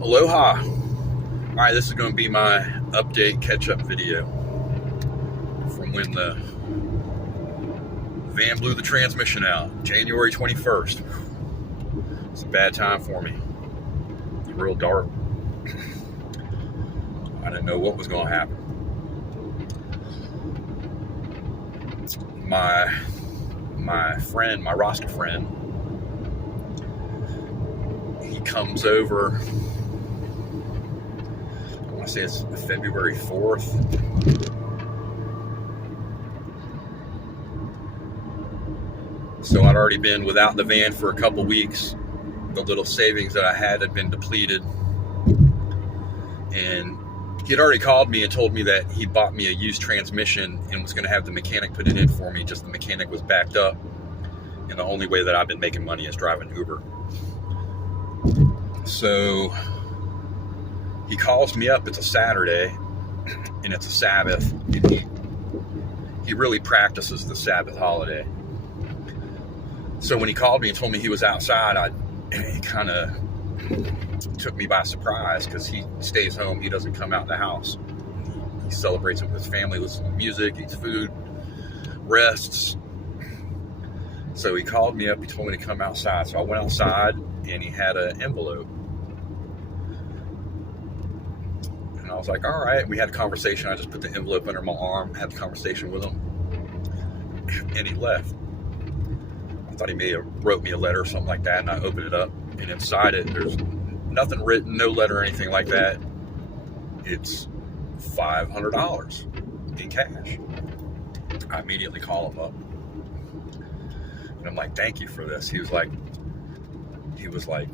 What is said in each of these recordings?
Aloha. Alright, this is going to be my update catch-up video from when the van blew the transmission out, January 21st. It's a bad time for me. It's real dark. I didn't know what was going to happen. My friend, my Rasta friend, he comes over, I want to say it's February 4th. So I'd already been without the van for a couple weeks. The little savings that I had been depleted. And he had already called me and told me that he bought me a used transmission and was going to have the mechanic put it in for me. Just the mechanic was backed up. And the only way that I've been making money is driving Uber. So he calls me up. It's a Saturday and it's a Sabbath. And he really practices the Sabbath holiday. So when he called me and told me he was outside, it kind of took me by surprise because he stays home. He doesn't come out the house. He celebrates it with his family, listens to music, eats food, rests. So he called me up. He told me to come outside. So I went outside and he had an envelope. And I was like, all right. We had a conversation. I just put the envelope under my arm, had the conversation with him, and he left. I thought he may have wrote me a letter or something like that, and I opened it up, and inside it, there's nothing written, no letter or anything like that. It's $500 in cash. I immediately call him up, and I'm like, thank you for this. He was like,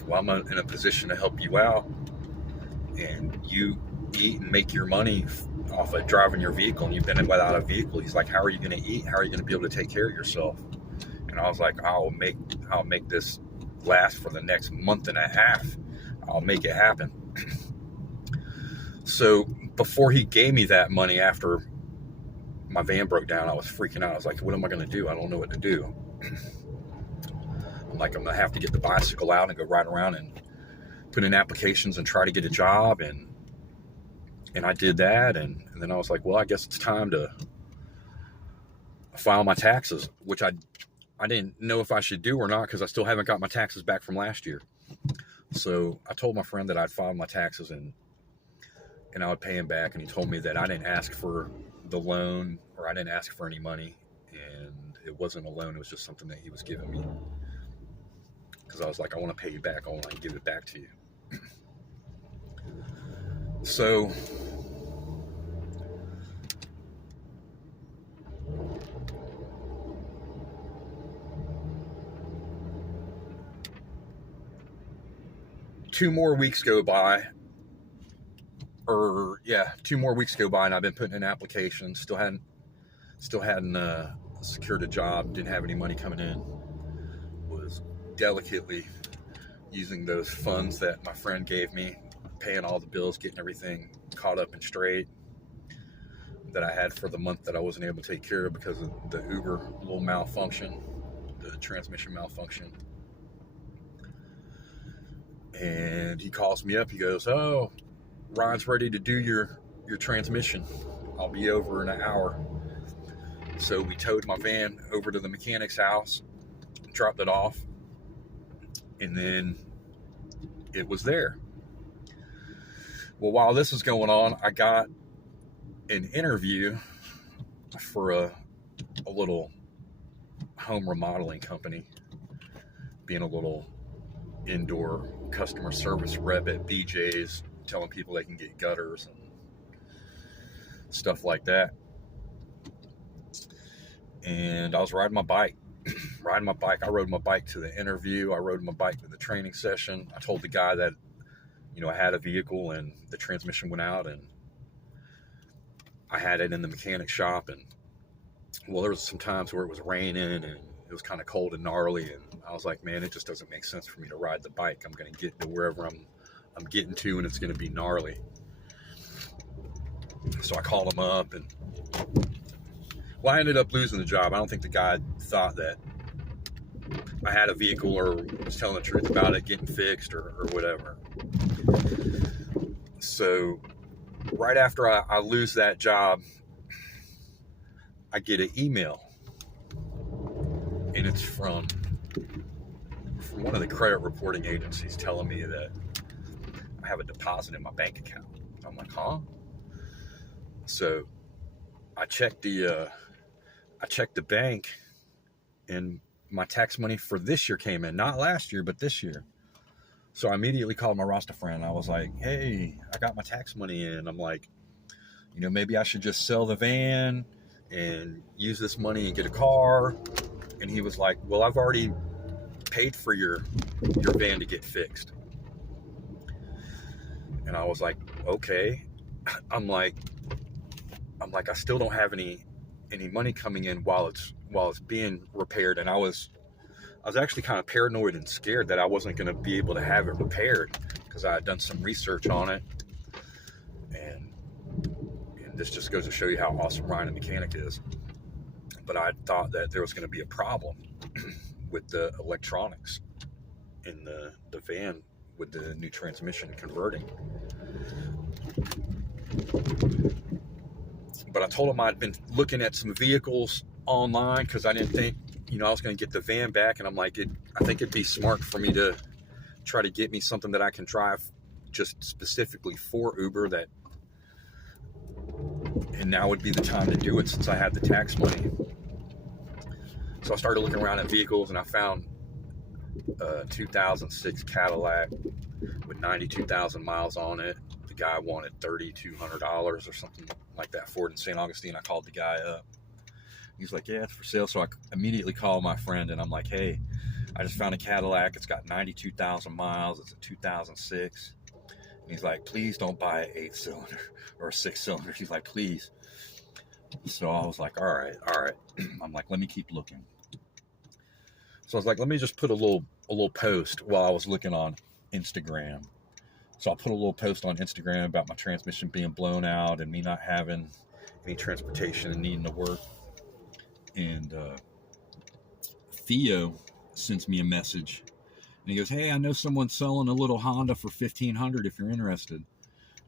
well, I'm in a position to help you out, and you eat and make your money off of driving your vehicle, and you've been without a vehicle. He's like, how are you going to eat? How are you going to be able to take care of yourself? And I was like, I'll make this last for the next month and a half. I'll make it happen. So before he gave me that money, after my van broke down, I was freaking out. I was like, what am I going to do? I don't know what to do. I'm like, I'm going to have to get the bicycle out and go ride around and put in applications and try to get a job. And I did that. And then I was like, well, I guess it's time to file my taxes, which I didn't know if I should do or not because I still haven't got my taxes back from last year. So I told my friend that I'd file my taxes and I would pay him back. And he told me that I didn't ask for the loan, or I didn't ask for any money. And it wasn't a loan. It was just something that he was giving me. Because I was like, I want to pay you back. I want to give it back to you. So two more weeks go by, and I've been putting in applications. Still hadn't secured a job. Didn't have any money coming in. Was delicately using those funds that my friend gave me, paying all the bills, getting everything caught up and straight that I had for the month that I wasn't able to take care of because of the Uber little malfunction, the transmission malfunction. And he calls me up. He goes, oh, Ryan's ready to do your transmission. I'll be over in an hour. So we towed my van over to the mechanic's house, dropped it off, and then it was there. Well, while this was going on, I got an interview for a little home remodeling company, being a little indoor customer service rep at BJ's, telling people they can get gutters and stuff like that. And I was riding my bike. I rode my bike to the interview. I rode my bike to the training session. I told the guy that, I had a vehicle and the transmission went out, and I had it in the mechanic shop. And well, there was some times where it was raining and it was kind of cold and gnarly, and I was like, man, it just doesn't make sense for me to ride the bike. I'm going to get to wherever I'm getting to, and it's going to be gnarly. So I called him up, and I ended up losing the job. I don't think the guy thought that I had a vehicle or was telling the truth about it getting fixed or whatever. So right after I lose that job, I get an email, and it's from one of the credit reporting agencies telling me that I have a deposit in my bank account. I'm like, huh? So I checked the bank, and my tax money for this year came in, not last year, but this year. So I immediately called my Rasta friend. I was like, hey, I got my tax money in. I'm like, maybe I should just sell the van and use this money and get a car. And he was like, well, I've already paid for your van to get fixed. And I was like, okay. I'm like, I still don't have any money coming in while it's being repaired. And I was actually kind of paranoid and scared that I wasn't going to be able to have it repaired, because I had done some research on it. And this just goes to show you how awesome Ryan the mechanic is. But I thought that there was going to be a problem with the electronics in the van with the new transmission converting. But I told him I'd been looking at some vehicles online, because I didn't think, I was going to get the van back. And I'm like, I think it'd be smart for me to try to get me something that I can drive just specifically for Uber, and now would be the time to do it since I had the tax money. So I started looking around at vehicles, and I found a 2006 Cadillac with 92,000 miles on it. The guy wanted $3,200 or something like that for it in St. Augustine. I called the guy up. He's like, yeah, it's for sale. So I immediately called my friend, and I'm like, hey, I just found a Cadillac. It's got 92,000 miles. It's a 2006. And he's like, please don't buy an 8-cylinder or a 6-cylinder. He's like, please. So I was like, all right. I'm like, let me keep looking. So I was like, let me just put a little post while I was looking on Instagram. So I put a little post on Instagram about my transmission being blown out and me not having any transportation and needing to work. And Theo sends me a message, and he goes, hey, I know someone's selling a little Honda for $1,500 if you're interested.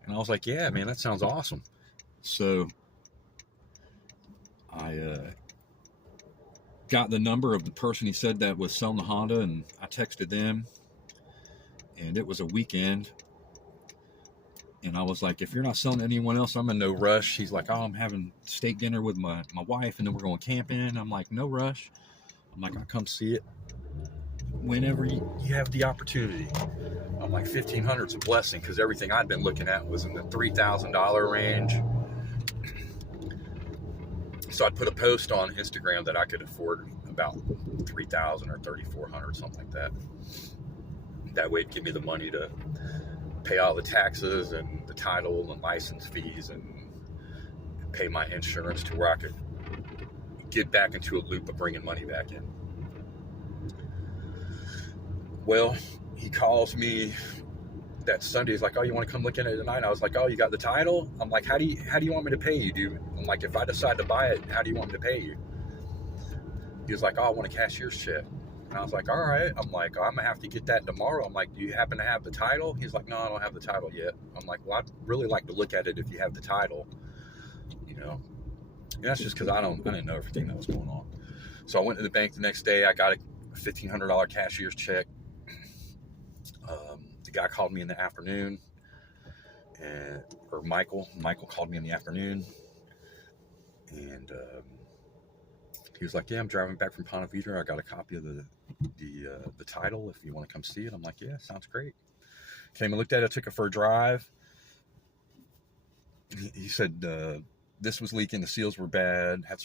And I was like, yeah, man, that sounds awesome. So I got the number of the person he said that was selling the Honda, and I texted them, and it was a weekend. And I was like, if you're not selling to anyone else, I'm in no rush. He's like, oh, I'm having steak dinner with my wife, and then we're going camping. I'm like, no rush. I'm like, I'll come see it whenever you have the opportunity. I'm like, $1,500 is a blessing, because everything I'd been looking at was in the $3,000 range. So I'd put a post on Instagram that I could afford about $3,000 or $3,400, something like that. That way it'd give me the money to pay all the taxes and the title and license fees and pay my insurance to where I could get back into a loop of bringing money back in. Well, he calls me that Sunday. He's like, oh, you want to come look at it tonight? I was like, oh, you got the title? I'm like, how do you want me to pay you, dude? I'm like, if I decide to buy it, how do you want me to pay you? He was like, oh, I want a cashier's check. And I was like, all right. I'm like, I'm going to have to get that tomorrow. I'm like, do you happen to have the title? He's like, no, I don't have the title yet. I'm like, well, I'd really like to look at it if you have the title, And that's just because I didn't know everything that was going on. So I went to the bank the next day. I got a $1,500 cashier's check. The guy called me in the afternoon, or Michael called me in the afternoon, and he was like, yeah, I'm driving back from Ponte Vedra. I got a copy of the title if you want to come see it. I'm like, yeah, sounds great. Came and looked at it, took it for a drive. He said this was leaking, the seals were bad, had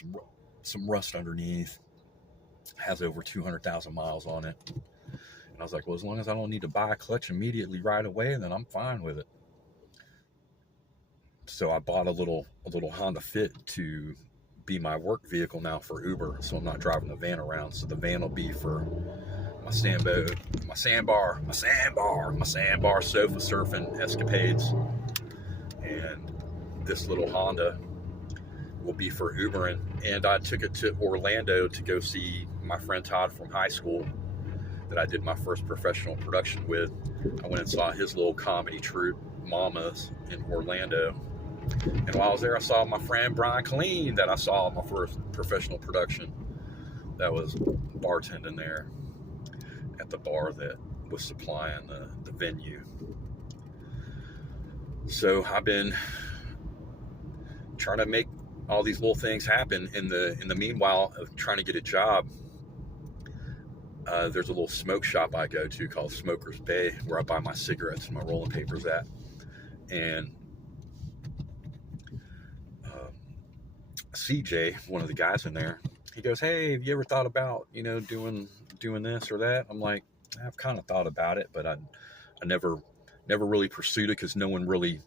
some rust underneath, has over 200,000 miles on it. And I was like, well, as long as I don't need to buy a clutch immediately right away, then I'm fine with it. So I bought a little Honda Fit to be my work vehicle now for Uber, so I'm not driving the van around. So the van will be for my sandbar sofa surfing escapades, and this little Honda will be for Ubering. And I took it to Orlando to go see my friend Todd from high school that I did my first professional production with. I went and saw his little comedy troupe, Mamas, in Orlando. And while I was there, I saw my friend Brian Colleen that I saw in my first professional production that was bartending there at the bar that was supplying the venue. So I've been trying to make all these little things happen in the meanwhile of trying to get a job. There's a little smoke shop I go to called Smoker's Bay where I buy my cigarettes and my rolling papers at. And CJ, one of the guys in there, he goes, "Hey, have you ever thought about, doing this or that?" I'm like, "I've kind of thought about it, but I never really pursued it because no one really,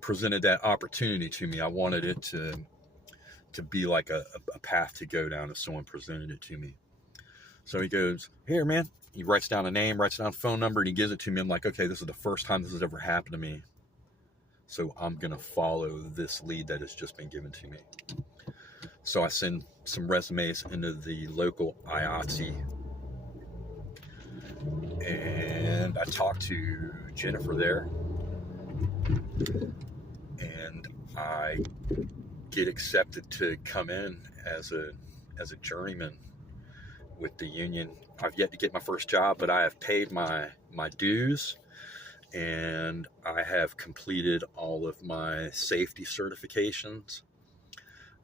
presented that opportunity to me. I wanted it to be like a path to go down if someone presented it to me." So he goes, "Here, man." He writes down a name, writes down a phone number, and he gives it to me. I'm like, okay, this is the first time this has ever happened to me. So I'm going to follow this lead that has just been given to me. So I send some resumes into the local IATSE. And I talked to Jennifer there. And I get accepted to come in as a journeyman with the union. I've yet to get my first job, but I have paid my dues, and I have completed all of my safety certifications.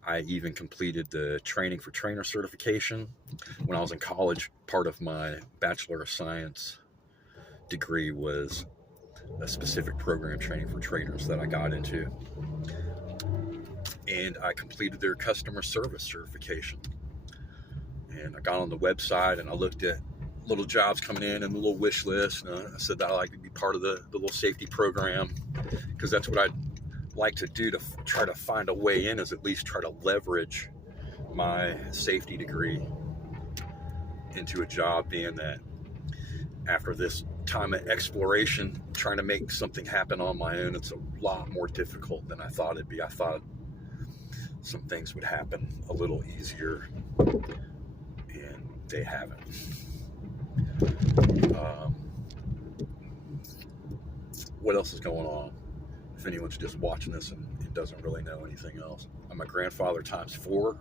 I even completed the training for trainer certification. When I was in college, part of my Bachelor of Science degree was a specific program training for trainers that I got into. And I completed their customer service certification. And I got on the website and I looked at little jobs coming in and the little wish list. And I said that I'd like to be part of the little safety program, because that's what I'd like to do to try to find a way in, is at least try to leverage my safety degree into a job, being that after this time of exploration, trying to make something happen on my own, it's a lot more difficult than I thought it'd be. I thought some things would happen a little easier, and they haven't. What else is going on? If anyone's just watching this and doesn't really know anything else, I'm a grandfather times 4.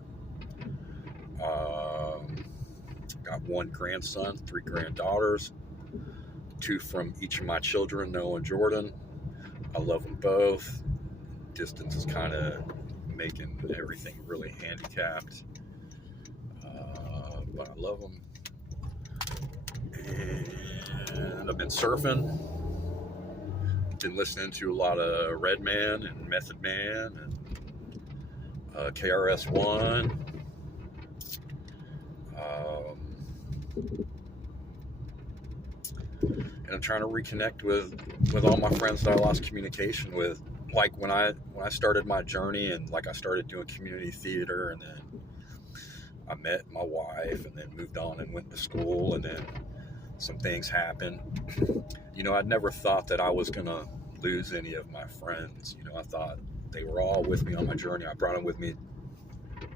Got 1 grandson, 3 granddaughters, 2 from each of my children, Noah and Jordan. I love them both. Distance is kind of making everything really handicapped, but I love them. And I've been surfing, been listening to a lot of Redman and Method Man and KRS-One. And I'm trying to reconnect with all my friends that I lost communication with. Like when I started my journey, and like I started doing community theater, and then I met my wife, and then moved on and went to school, and then some things happened. I'd never thought that I was gonna lose any of my friends. I thought they were all with me on my journey. I brought them with me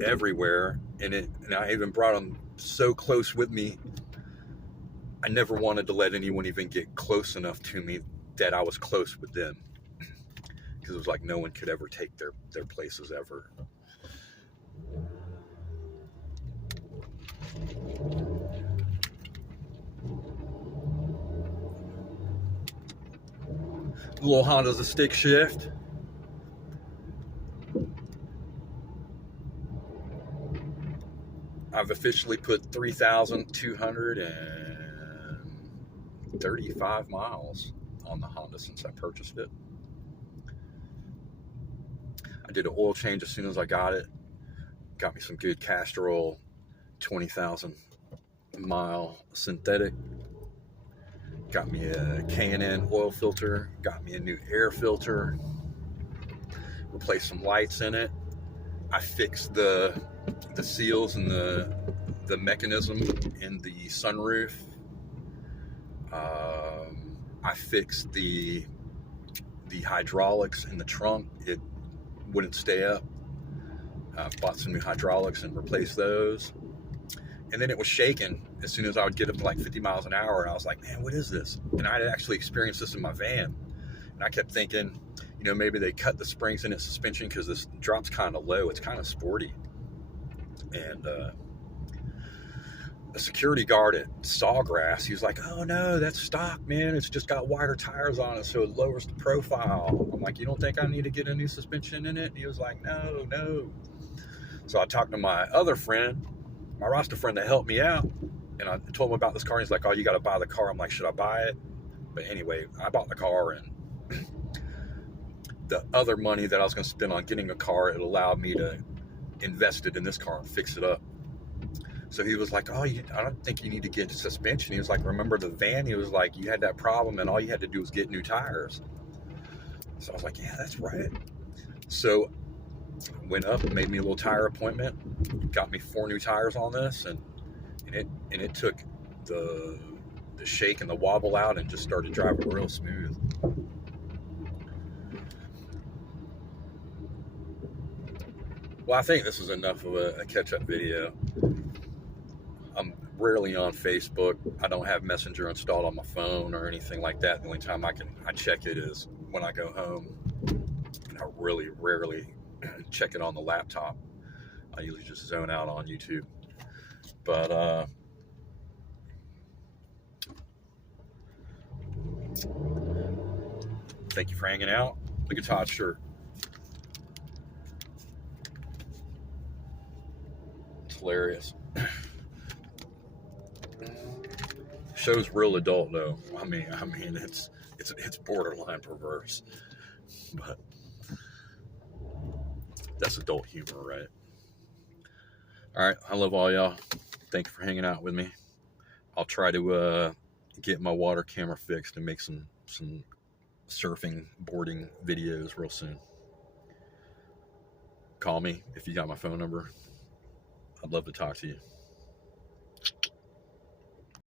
everywhere, and I even brought them so close with me. I never wanted to let anyone even get close enough to me that I was close with them, because it was like no one could ever take their places ever. The little Honda's a stick shift. I've officially put 3,235 miles on the Honda since I purchased it. I did an oil change as soon as I got it. Got me some good Castrol 20,000 mile synthetic. Got me a K&N oil filter. Got me a new air filter. Replaced some lights in it. I fixed the seals and the mechanism in the sunroof. I fixed the hydraulics in the trunk. It wouldn't stay up. Bought some new hydraulics and replaced those. and then it was shaking as soon as I would get up to like 50 miles an hour. And I was like, man, what is this? And I had actually experienced this in my van. And I kept thinking, you know, maybe they cut the springs in its suspension because this drop's kind of low. It's kind of sporty. And a security guard at Sawgrass, he was like, oh no, that's stock, man. It's just got wider tires on it, so it lowers the profile. I'm like, you don't think I need to get a new suspension in it? And he was like, no. So I talked to my other friend, my Rasta friend that helped me out, and I told him about this car. And he's like, oh, you got to buy the car. I'm like, should I buy it? But anyway, I bought the car, and the other money that I was going to spend on getting a car, it allowed me to invest it in this car and fix it up. So he was like, oh, I don't think you need to get suspension. He was like, remember the van? He was like, you had that problem and all you had to do was get new tires. So I was like, yeah, that's right. So I went up and made me a little tire appointment, got me 4 new tires on this, and it took the shake and the wobble out and just started driving real smooth. Well, I think this is enough of a catch-up video. I'm rarely on Facebook. I don't have Messenger installed on my phone or anything like that. The only time I check it is when I go home. And I really rarely check it on the laptop. I usually just zone out on YouTube. But thank you for hanging out. Look at Todd's shirt. It's hilarious. Show's real adult though. I mean, it's borderline perverse, but that's adult humor, right? All right, I love all y'all. Thank you for hanging out with me. I'll try to get my water camera fixed and make some surfing, boarding videos real soon. Call me if you got my phone number. I'd love to talk to you.